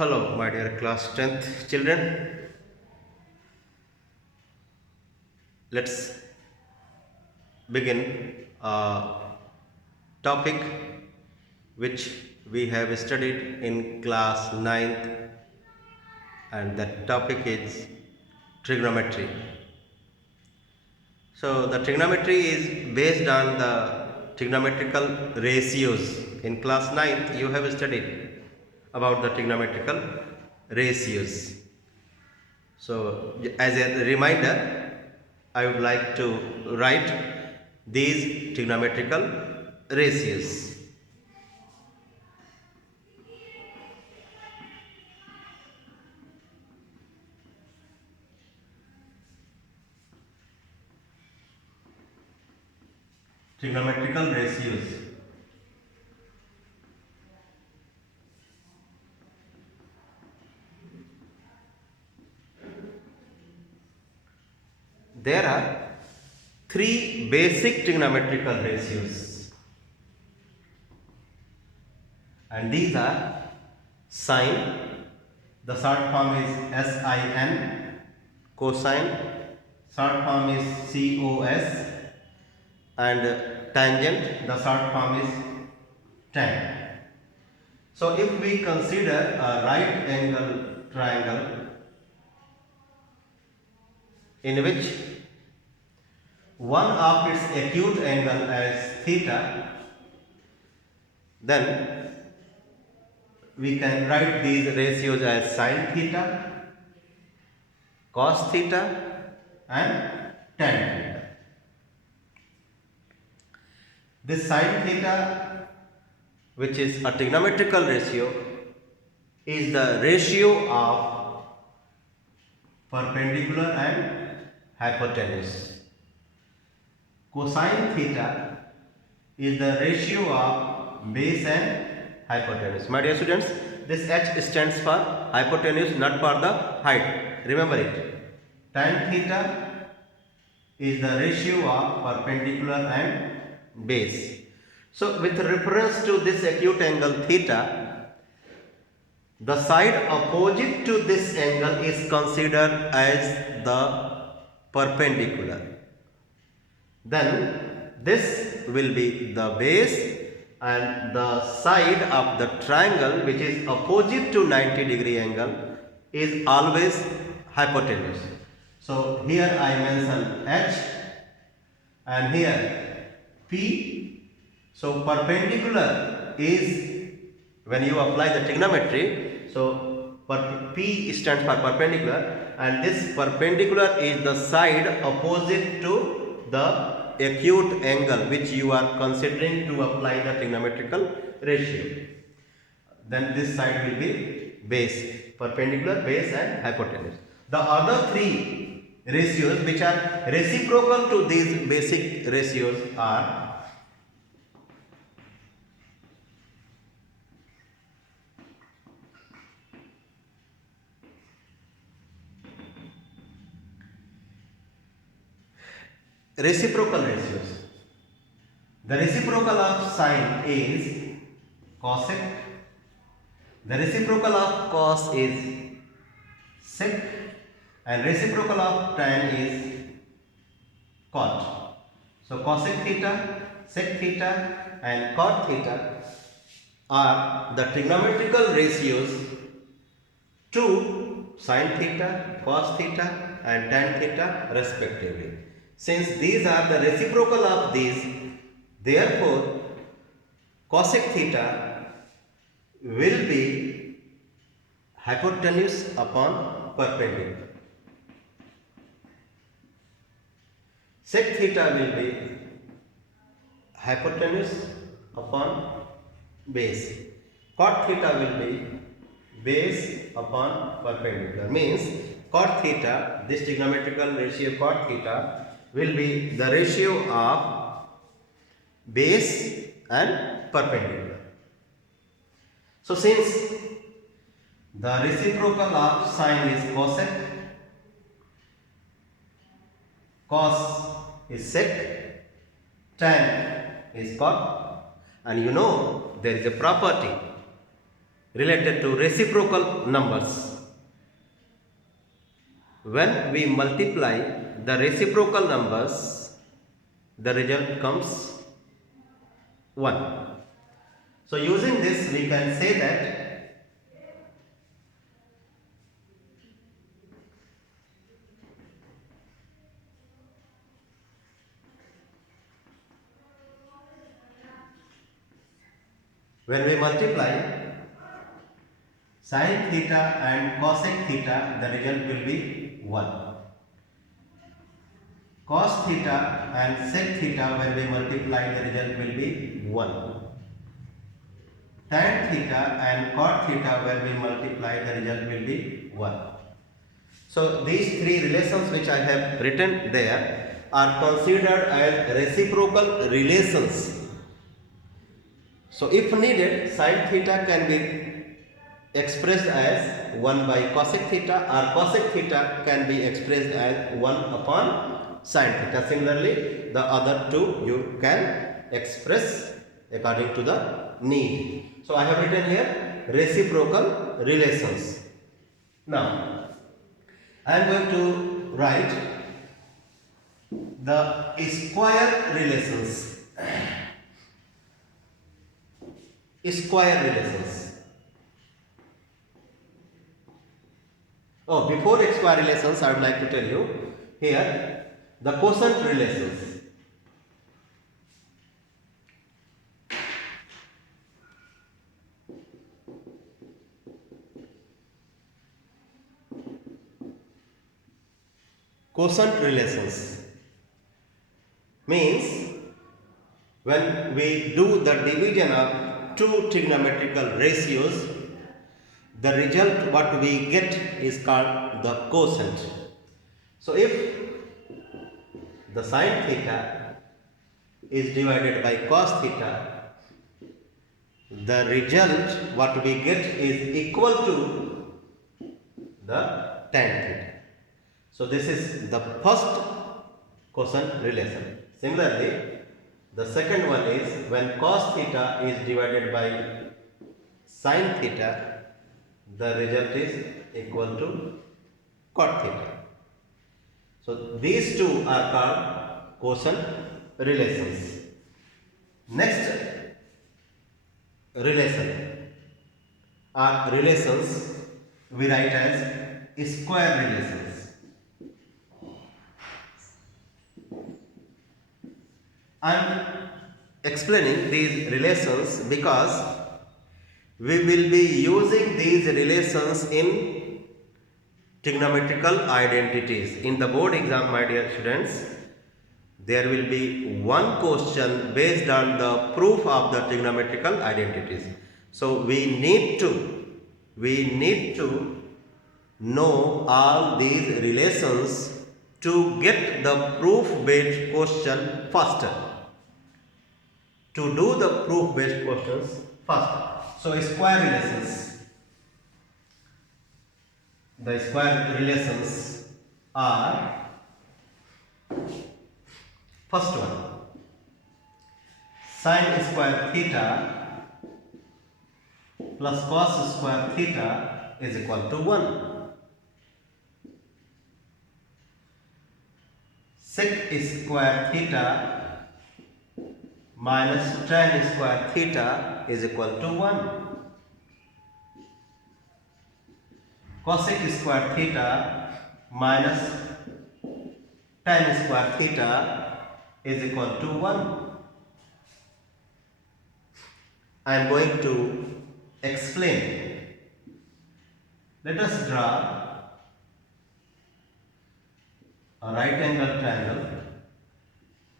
Hello, my dear class 10th children. Let's begin a topic which we have studied in class 9th, and that topic is trigonometry. So, the trigonometry is based on the trigonometrical ratios. In class 9th, you have studied about the trigonometrical ratios. So, as a reminder, I would like to write these trigonometrical ratios. Trigonometrical ratios. There are three basic trigonometrical ratios, and these are sine, the short form is sin, cosine, short form is cos, and tangent, the short form is tan. So if we consider a right angle triangle in which one of its acute angle as theta, then we can write these ratios as sin theta, cos theta, and tan theta. This sin theta, which is a trigonometrical ratio, is the ratio of perpendicular and hypotenuse. Cosine theta is the ratio of base and hypotenuse. My dear students, this H stands for hypotenuse, not for the height. Remember it. Tan theta is the ratio of perpendicular and base. So, with reference to this acute angle theta, the side opposite to this angle is considered as the perpendicular. Then this will be the base, and the side of the triangle which is opposite to 90-degree angle is always hypotenuse. So here I mention H and here P. So perpendicular is, when you apply the trigonometry, so P stands for perpendicular, and this perpendicular is the side opposite to the acute angle which you are considering to apply the trigonometrical ratio. Then this side will be base, perpendicular, base, and hypotenuse. The other three ratios which are reciprocal to these basic ratios are reciprocal ratios. The reciprocal of sine is cosec. The reciprocal of cos is sec, and reciprocal of tan is cot. So cosec theta, sec theta, and cot theta are the trigonometrical ratios to sine theta, cos theta, and tan theta respectively. Since these are the reciprocal of these, therefore cosec theta will be hypotenuse upon perpendicular. Sec theta will be hypotenuse upon base. Cot theta will be base upon perpendicular. Means cot theta, this trigonometrical ratio cot theta, will be the ratio of base and perpendicular. So since the reciprocal of sine is cosec, cos is sec, tan is cot, and you know there is a property related to reciprocal numbers. When we multiply the reciprocal numbers, the result comes 1. So using this, we can say that when we multiply sin theta and cosec theta, the result will be 1. Cos theta and sec theta, when we multiply, the result will be 1. Tan theta and cot theta, when we multiply, the result will be 1. So these three relations which I have written there are considered as reciprocal relations. So if needed, sin theta can be expressed as 1 by cosec theta, or cosec theta can be expressed as 1 upon sin theta. Similarly, the other two you can express according to the need. So I have written here reciprocal relations. Now I am going to write the square relations. Square relations. Oh, before square relations, I would like to tell you here the quotient relations. Quotient relations means when we do the division of two trigonometrical ratios, the result what we get is called the quotient. So if the sin theta is divided by cos theta, the result what we get is equal to the tan theta. So this is the first quotient relation. Similarly, the second one is when cos theta is divided by sin theta, the result is equal to cot theta. So these two are called quotient relations. Next relation are relations we write as square relations. I am explaining these relations because we will be using these relations in trigonometrical identities. In the board exam, my dear students, there will be one question based on the proof of the trigonometrical identities. So we need to know all these relations to get the proof based question faster. To do the proof based questions faster. So square relations. The square relations are first one, sin square theta plus cos square theta is equal to 1. Sec square theta minus tan square theta is equal to 1. Cosec square theta minus tan square theta is equal to 1. I am going to explain. Let us draw a right angle triangle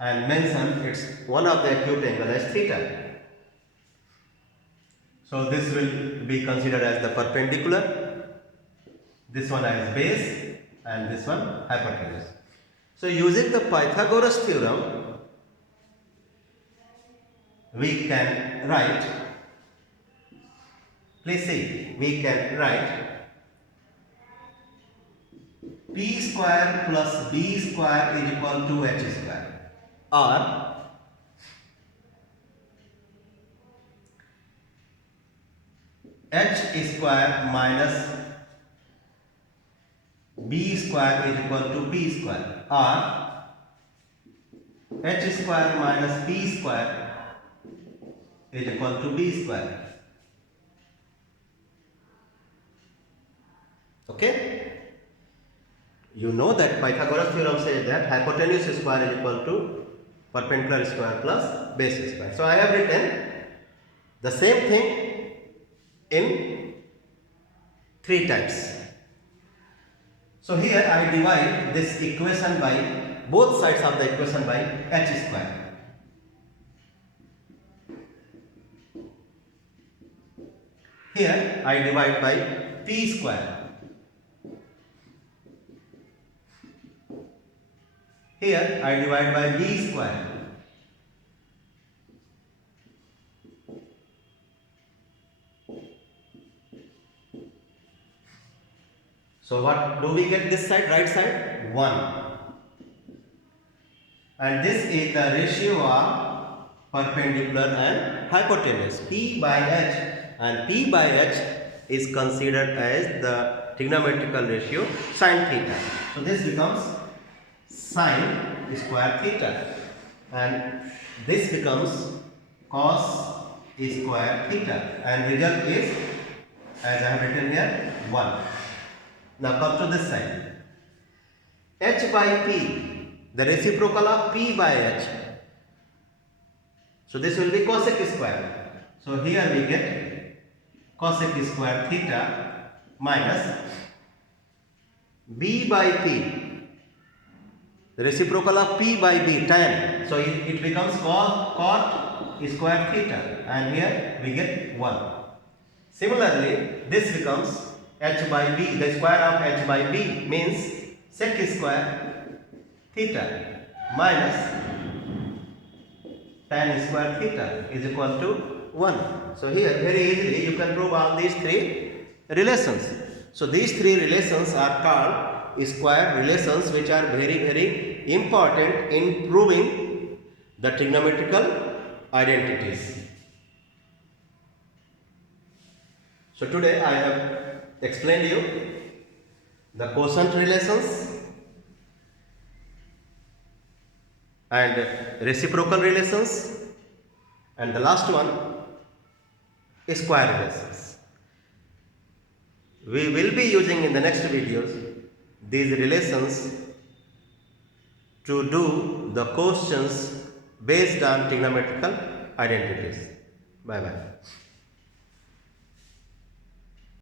and mention its one of the acute angle as theta. So this will be considered as the perpendicular, this one as base and this one hypotenuse. So using the Pythagoras theorem, we can write, please see, we can write p square plus b square is equal to h square, or h square minus b square is equal to p square, or h square minus p square is equal to b square. Okay? You know that Pythagoras theorem says that hypotenuse square is equal to perpendicular square plus base square. So I have written the same thing in 3 types. So here I divide this equation by both sides of the equation by h square. Here I divide by p square. Here I divide by b square. So what do we get this side, right side? 1. And this is the ratio of perpendicular and hypotenuse. P by h, and P by h is considered as the trigonometrical ratio sin theta. So this becomes sin square theta, and this becomes cos square theta, and result is, as I have written here, 1. Now come to this side. H by P, the reciprocal of P by H. So this will be cosec square. So here we get cosec square theta minus B by P, the reciprocal of P by B, tan. So it becomes cot square theta, and here we get 1. Similarly, this becomes h by b, the square of h by b means sec square theta minus tan square theta is equal to 1. So here very easily you can prove all these 3 relations. So these 3 relations are called square relations, which are very important in proving the trigonometrical identities. So today I have explained you the quotient relations and reciprocal relations, and the last one square relations. We will be using in the next videos these relations to do the questions based on trigonometrical identities. Bye bye.